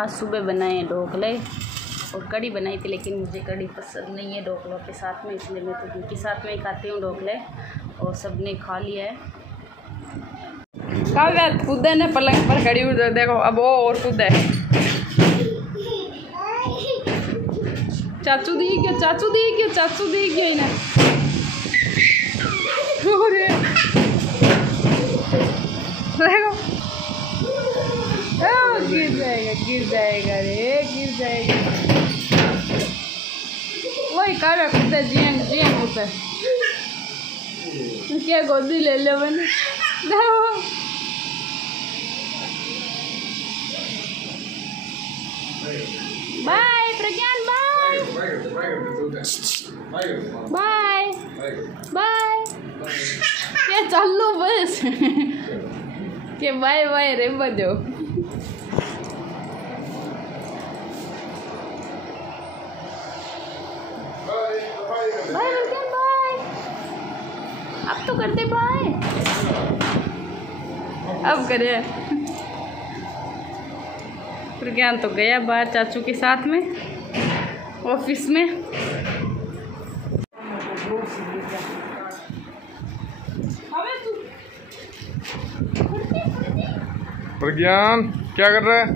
आज सुबह बनाए ढोकले और कड़ी बनाई थी, लेकिन मुझे कड़ी पसंद नहीं है ढोकलों के साथ में, इसलिए मैं तो घी के साथ में ही खाती हूँ ढोकले। और सबने खा लिया है। काव्या कूदे ने पलंग पर खड़ी हुई, देखो अब वो और कूदे। चाचू दी क्यों, चाचू दी क्यों, चाचू दी क्यों इन्हें। देखो गिर जाएगा, गिर जाएगा रे, गिर जाएगा। वही काव्या कूदे, जियन जियन कूदे। क्या गोदी ले लो मैंने। बाय प्रज्ञान, बाय बाय बाय। क्या चालू बस के बाय बाय रे बजो। बाय प्रज्ञान बाय। अब तो करते बाय, अब करे। प्रज्ञान तो गया बाहर चाचू के साथ में ऑफिस में। प्रज्ञान क्या कर रहा है?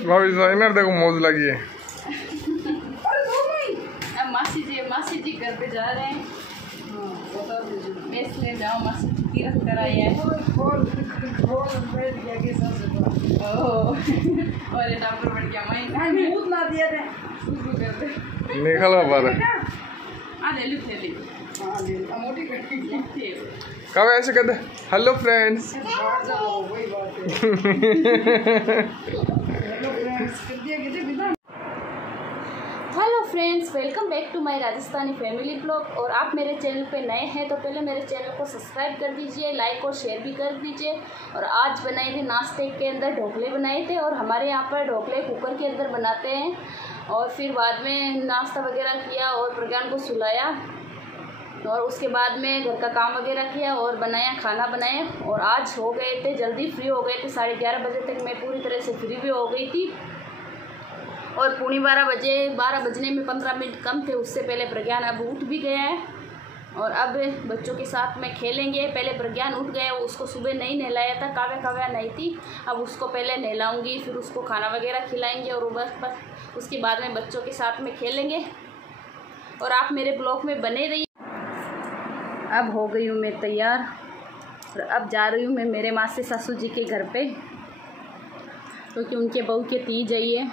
भाभी इधर देखो मौज लगी है। मासी जी घर पे जा रहे हैं, मैं इसलिए जाओ मासी जी तीरथ कराई है। और ये डॉक्टर बढ़ गया मैं दूध ना दिया थे निकल बाहर। ले ली थैली, मोटी करके कब ऐसे कहते hello friends. Hello friends, welcome back to my Rajasthani family blog. और आप मेरे चैनल पे नए हैं तो पहले मेरे चैनल को सब्सक्राइब कर दीजिए, लाइक और शेयर भी कर दीजिए। और आज बनाए थे नाश्ते के अंदर ढोकले बनाए थे, और हमारे यहाँ पर ढोकले कुकर के अंदर बनाते हैं। और फिर बाद में नाश्ता वगैरह किया और प्रज्ञान को सुलाया, और उसके बाद में घर का काम वगैरह किया और बनाया, खाना बनाया। और आज हो गए थे जल्दी फ्री हो गए थे, 11:30 बजे तक मैं पूरी तरह से फ्री भी हो गई थी। और 12 बजने में 15 मिनट कम थे, उससे पहले प्रज्ञान अब उठ भी गया है और अब बच्चों के साथ में खेलेंगे। पहले प्रज्ञान उठ गया, उसको सुबह नहीं नहलाया था, काव्या नहीं थी, अब उसको पहले नहलाऊंगी, फिर उसको खाना वगैरह खिलाएंगे और बस उसके बाद में बच्चों के साथ में खेलेंगे। और आप मेरे ब्लॉग में बने रहिए। अब हो गई हूँ मैं तैयार और अब जा रही हूँ मैं मेरे मासी सासू जी के घर पे, क्योंकि उनके बहू के तीज आई है,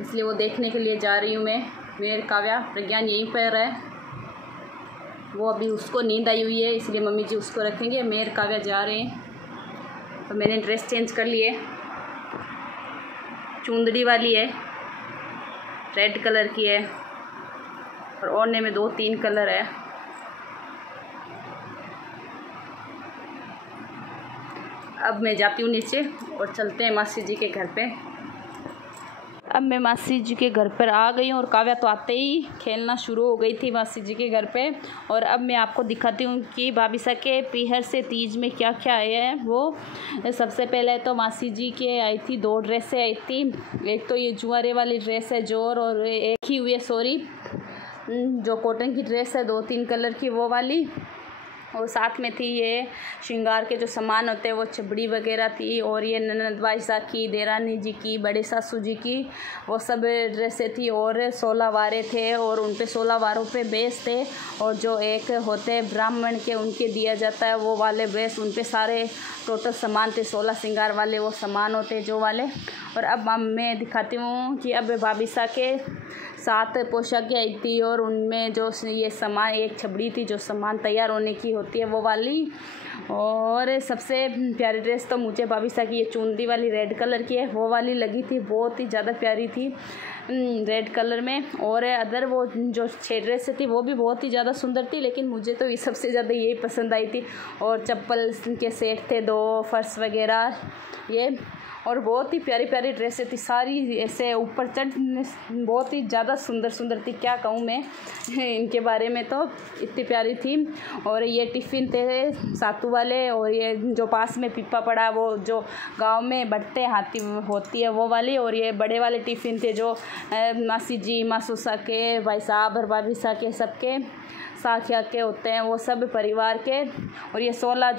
इसलिए वो देखने के लिए जा रही हूँ मैं। मेरे काव्या प्रज्ञान यहीं पर है, वो अभी उसको नींद आई हुई है, इसलिए मम्मी जी उसको रखेंगे। मेरे काव्या जा रहे हैं। तो मैंने ड्रेस चेंज कर ली है, चुंदड़ी वाली है, रेड कलर की है और ओढ़ने में 2-3 कलर है। अब मैं जाती हूँ नीचे और चलते हैं मासी जी के घर पे। अब मैं मासी जी के घर पर आ गई हूँ और काव्या तो आते ही खेलना शुरू हो गई थी मासी जी के घर पे। और अब मैं आपको दिखाती हूँ कि भाभीसा के पीहर से तीज में क्या क्या आया है। वो सबसे पहले तो मासी जी के आई थी 2 ड्रेसें आई थी। एक तो ये जुआरे वाली ड्रेस है जोर, और एक ही हुई है सॉरी जो कॉटन की ड्रेस है 2-3 कलर की वो वाली। और साथ में थी ये श्रृंगार के जो सामान होते हैं वो छबड़ी वगैरह थी, और ये ननद बाईसा की, देरानी जी की, बड़े सासू जी की वो सब ड्रेसें थी। और 16 वारे थे और उन पे 16 वारों पे बेस थे, और जो एक होते हैं ब्राह्मण के उनके दिया जाता है वो वाले बेस, उन पे सारे टोटल सामान थे 16 श्रृंगार वाले वो सामान होते जो वाले। और अब मैं दिखाती हूँ कि अब भाभीसा के 7 पोशाकें आई थी, और उनमें जो ये सामान, एक छबड़ी थी जो सामान तैयार होने की होती है वो वाली। और सबसे प्यारी ड्रेस तो मुझे भाभीसा की ये चुंदी वाली रेड कलर की है वो वाली लगी थी, बहुत ही ज़्यादा प्यारी थी। रेड कलर में। और अदर वो जो 6 ड्रेस थी वो भी बहुत ही ज़्यादा सुंदर थी, लेकिन मुझे तो ये सबसे ज़्यादा यही पसंद आई थी। और चप्पल के सेट थे 2, फर्श वगैरह ये, और बहुत ही प्यारी प्यारी ड्रेसें थी सारी, ऐसे ऊपर चढ़ बहुत ही ज़्यादा सुंदर सुंदर थी। क्या कहूँ मैं इनके बारे में, तो इतनी प्यारी थी। और ये टिफ़िन थे सातू वाले, और ये जो पास में पिप्पा पड़ा वो जो गांव में बढ़ते हाथी होती है वो वाली, और ये बड़े वाले टिफ़िन थे जो मासी जी, मासूसा के, भाई साहब और भाभी सा के, सबके साखिया के होते हैं वो सब परिवार के। और ये 16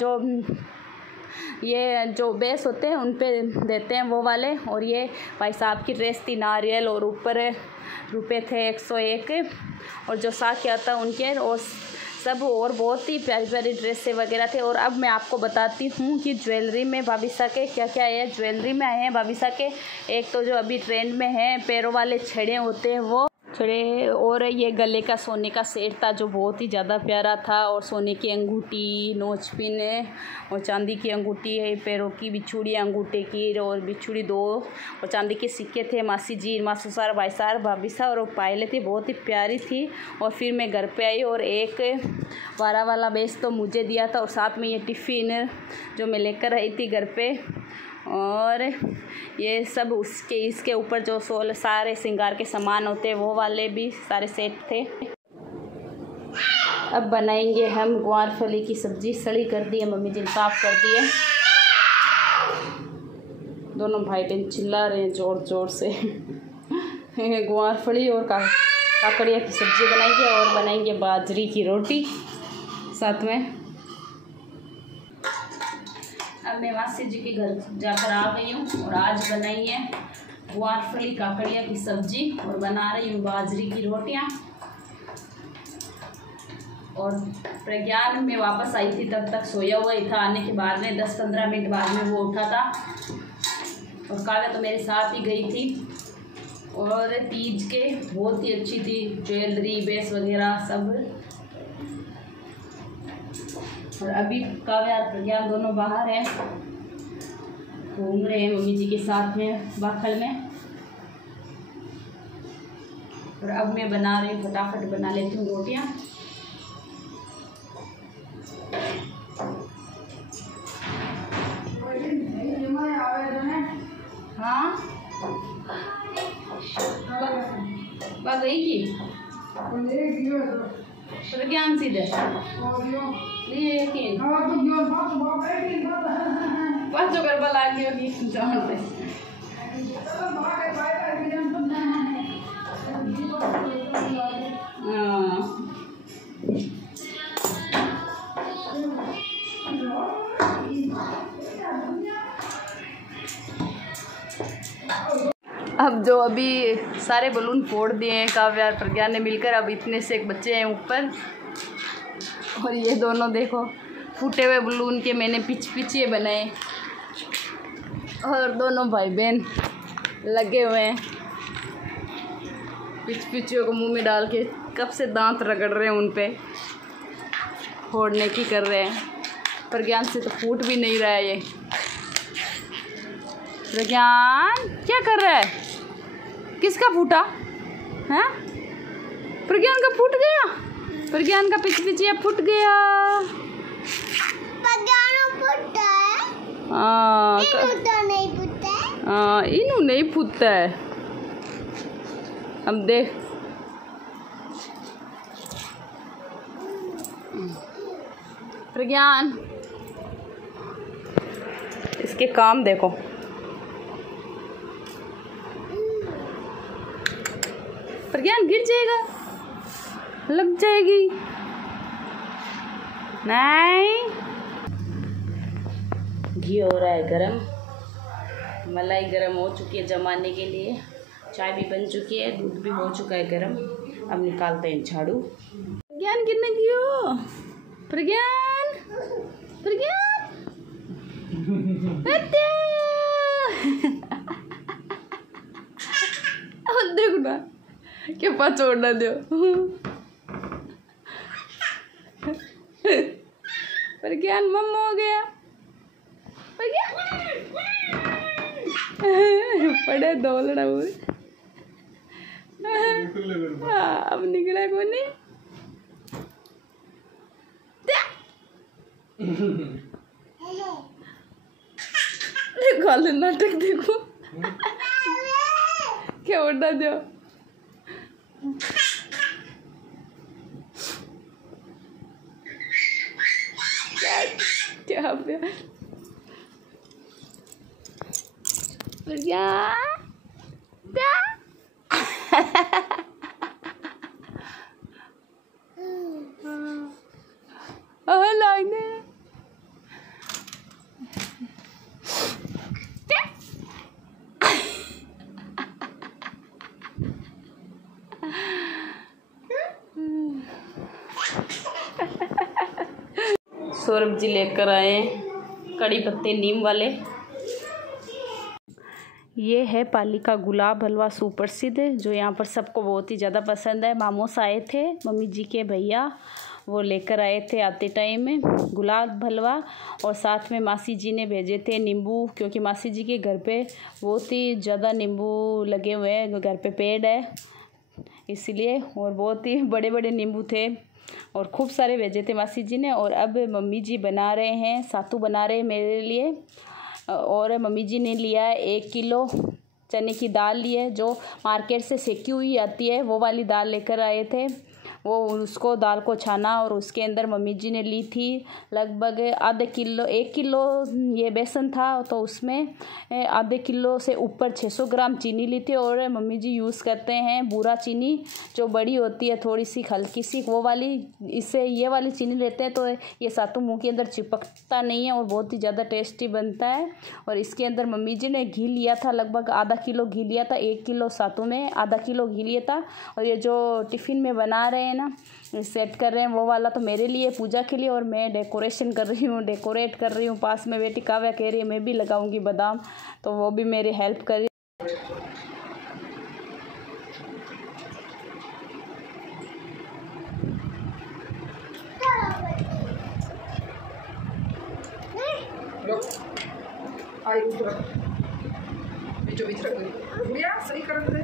जो बेस होते हैं उन पे देते हैं वो वाले। और ये भाई साहब की ड्रेस थी नारियल, और ऊपर रुपए थे 101, और जो साखिया था उनके, और सब और बहुत ही प्यारी प्यारी ड्रेसें वगैरह थे। और अब मैं आपको बताती हूँ कि ज्वेलरी में भाभीसा के क्या क्या है। ज्वेलरी में आए हैं भाभीसा के, एक तो जो अभी ट्रेंड में है पैरों वाले छड़े होते हैं वो छड़े, और ये गले का सोने का सेट था जो बहुत ही ज़्यादा प्यारा था। और सोने की अंगूठी, नोच पिन और चांदी की अंगूठी है, पैरों की बिछुड़ी अंगूठे की, और बिछुड़ी 2, और चांदी के सिक्के थे। मासी जी, मासूसार, भाई सार, भाभी सा, और पायलें थी बहुत ही प्यारी थी। और फिर मैं घर पे आई और एक 12 वाला बेस तो मुझे दिया था, और साथ में ये टिफ़िन जो मैं लेकर आई थी घर पे। और ये सब उसके इसके ऊपर जो सारे श्रृंगार के सामान होते हैं वो वाले भी सारे सेट थे। अब बनाएंगे हम ग्वारफली की सब्ज़ी। सड़ी कर दी है मम्मी जी ने, साफ़ कर दी है। दोनों भाई बहन चिल्ला रहे हैं ज़ोर ज़ोर से ग्वारफली और काकड़िया की सब्ज़ी बनाएंगे, और बनाएंगे बाजरी की रोटी साथ में। अब मैं मासी जी के घर जाकर आ गई हूँ, और आज बनाई है ग्वारफली काकड़िया की सब्जी, और बना रही हूँ बाजरी की रोटियाँ। और प्रज्ञान में वापस आई थी, तब तक सोया हुआ ही था। आने के बाद में 10-15 मिनट बाद में वो उठा था, और काव्या तो मेरे साथ ही गई थी। और तीज के बहुत ही अच्छी थी ज्वेलरी, बेस वगैरह सब। और अभी काव्या और प्रज्ञान दोनों बाहर हैं, घूम रहे हैं मम्मी जी के साथ में बाखल में। और अब मैं बना रही हूँ, फटाफट बना लेती हूँ रोटियाँ। हाँ वह गई थी प्रज्ञान सीधे लिए यकीन पाँचों गरबा ला के होगी जानते। अब जो अभी सारे बलून फोड़ दिए हैं काव्या और प्रज्ञा ने मिलकर, अब इतने से एक बच्चे हैं ऊपर। और ये दोनों देखो फूटे हुए बलून के मैंने पिछे बनाए, और दोनों भाई बहन लगे हुए हैं पिछुओं को मुंह में डाल के, कब से दांत रगड़ रहे हैं उन पे, फोड़ने की कर रहे हैं। प्रज्ञान से तो फूट भी नहीं रहा है ये। प्रज्ञान क्या कर रहा है? किसका फूटा है? प्रज्ञान का फूट गया, प्रज्ञान का पिछे फूट गया। इनू नहीं फूटता है। अब देख प्रज्ञान, इसके काम देखो। प्रज्ञान गिर जाएगा, लग जाएगी। नहीं, घी हो रहा है गरम, मलाई गरम हो चुकी है जमाने के लिए, चाय भी बन चुकी है, दूध भी हो चुका है गरम। अब निकालते हैं झाड़ू। प्रज्ञान गिरने की हो, प्रज्ञान, प्रज्ञान देखो ना क्या पाँच छोड़ना दो। प्रज्ञान मम्मा हो गया, पड़े दौलड़ा हुए। अब निकला को नहीं। देखो नाटक देखो क्या उड़ा दो। क्या सौरभ जी लेकर आए कड़ी पत्ते नीम वाले। ये है पाली का गुलाब हलवा सुप्रसिद्ध, जो यहाँ पर सबको बहुत ही ज़्यादा पसंद है। मामोस आए थे, मम्मी जी के भैया, वो लेकर आए थे आते टाइम में गुलाब हलवा, और साथ में मासी जी ने भेजे थे नींबू, क्योंकि मासी जी के घर पे बहुत ही ज़्यादा नींबू लगे हुए हैं, घर पे पेड़ है इसलिए, और बहुत ही बड़े बड़े नींबू थे और खूब सारे भेजे थे मासी जी ने। और अब मम्मी जी बना रहे हैं, सातू बना रहे हैं मेरे लिए। और मम्मी जी ने लिया है 1 किलो चने की दाल ली है, जो मार्केट से सेकी हुई आती है, वो वाली दाल लेकर आए थे। वो उसको दाल को छाना और उसके अंदर मम्मी जी ने ली थी लगभग आधे किलो, 1 किलो ये बेसन था, तो उसमें आधे किलो से ऊपर 600 ग्राम चीनी ली थी। और मम्मी जी यूज़ करते हैं बूरा चीनी, जो बड़ी होती है थोड़ी सी हल्की सी, वो वाली। इससे ये वाली चीनी लेते हैं तो ये सातू मुँह के अंदर चिपकता नहीं है और बहुत ही ज़्यादा टेस्टी बनता है। और इसके अंदर मम्मी जी ने घी लिया था, लगभग आधा किलो घी लिया था, 1 किलो सातू में आधा किलो घी लिया था। और ये जो टिफ़िन में बना रहे हैं ना, सेट कर रहे हैं, वो वाला तो मेरे लिए पूजा के लिए, और मैं डेकोरेशन कर रही हूँ, डेकोरेट कर रही हूँ। पास में बेटी काव्या कह रही है मैं भी लगाऊंगी बादाम, तो वो भी मेरी हेल्प कर रही। बीचों बीच रख गुड़िया, सही कर दे।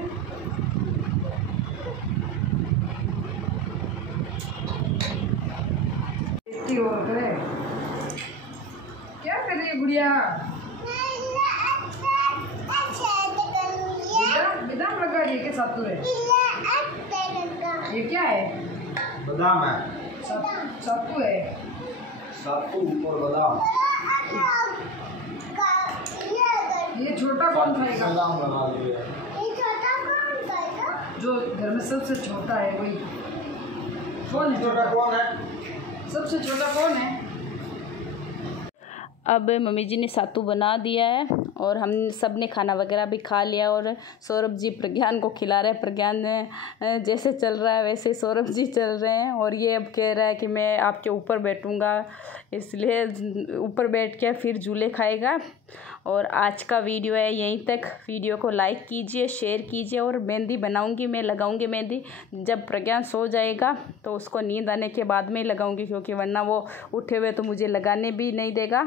क्या कर रही है गुड़िया? बादाम लगा रही है क्या सातू है? ये क्या है? बादाम है। सातू है। सातू और बादाम। ये छोटा कौन खाएगा? बादाम लगा दिया। जो घर में सबसे छोटा है वही। कौन है छोटा? कौन है सबसे छोटा? कौन है? अब मम्मी जी ने सातू बना दिया है और हम सब ने खाना वगैरह भी खा लिया। और सौरभ जी प्रज्ञान को खिला रहे हैं। प्रज्ञान जैसे चल रहा है वैसे सौरभ जी चल रहे हैं। और ये अब कह रहा है कि मैं आपके ऊपर बैठूंगा, इसलिए ऊपर बैठ के फिर झूले खाएगा। और आज का वीडियो है यहीं तक। वीडियो को लाइक कीजिए, शेयर कीजिए। और मेहंदी बनाऊंगी, मैं लगाऊंगी मेहंदी जब प्रज्ञान सो जाएगा, तो उसको नींद आने के बाद में ही लगाऊंगी, क्योंकि वरना वो उठे हुए तो मुझे लगाने भी नहीं देगा।